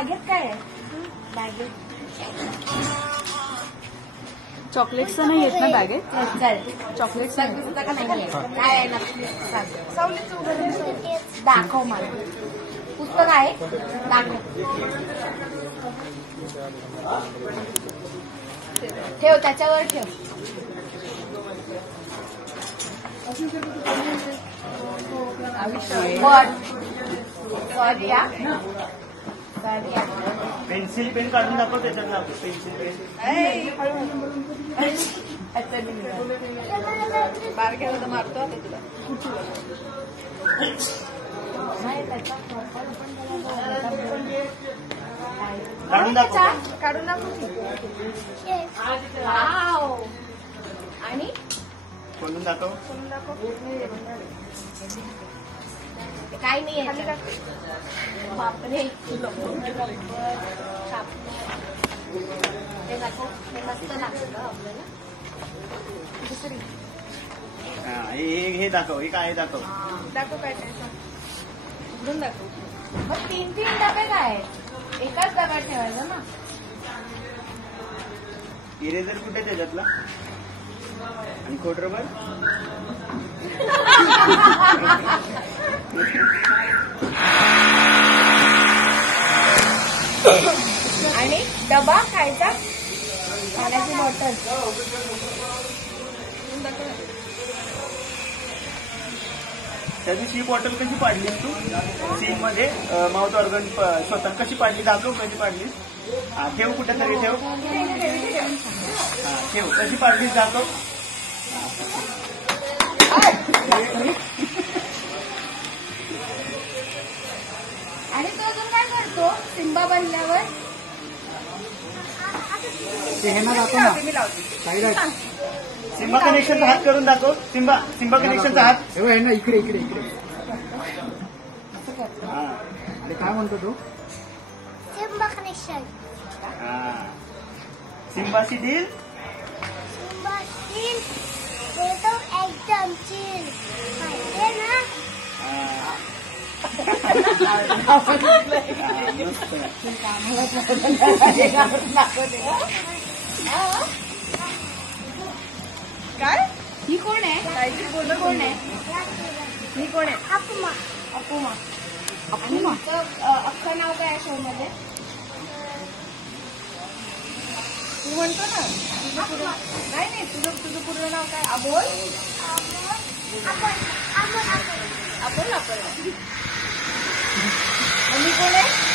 बॅगेत काय आहे? बॅगेत चॉकलेट्सचं नाही येत ना बॅगेत? चॉकलेट्स काय आहे ना दाखव मला. पुस्तक आहे दाखव. ठेव त्याच्यावर ठेव. पेन्सिल पेन काढून दाखव त्याच्यात दाखव. पेन्सिल पेन बारक्याला तर मारतो तुला. काढून दाखव. काढून दाखव. आणि खोलून दाखव. काय नाही बापरे. ते दाखव. हे मस्त लागतं आपल्याला. हे दाखव. हे काय दाखव. दाखव काय उघडून दाखव. मग 3-3 डबे काय एकाच डब्यात ठेवायचं ना. इरेजर कुठे त्याच्यातला आणि खोड रबर. आणि डबा खायचा पाण्याची बॉटल. त्या दिवशी ही बॉटल कशी पाडलीस तू सीन मध्ये माउथ ऑर्गन स्वतः कशी पाडली दाखव. कशी पाडली. हा ठेव कुठेतरी ठेव. हा ठेव. कशी पाडलीस दाखव. आणि तो अजून काय करतो सिम्बा बनल्यावर. सिम्बा कनेक्शनचा हात करून दाखव. सिम्बा कनेक्शनचा हात. ना इकडे इकडे इकडे. अरे काय म्हणतो तो. Simba connection. सिम्बाची डील. सिम्बा डील ते तो एकदम चिल माहिती ना. काय ही कोण आहे. कोण आहे. ही कोण आहे. अपुमा. अपुमा. अपुमा अख्खं नाव काय आहे शो मध्ये. तू म्हणतो ना नाही तुझं पूर्ण नाव काय. अबोल. आपण. मम्मी कोण आहे.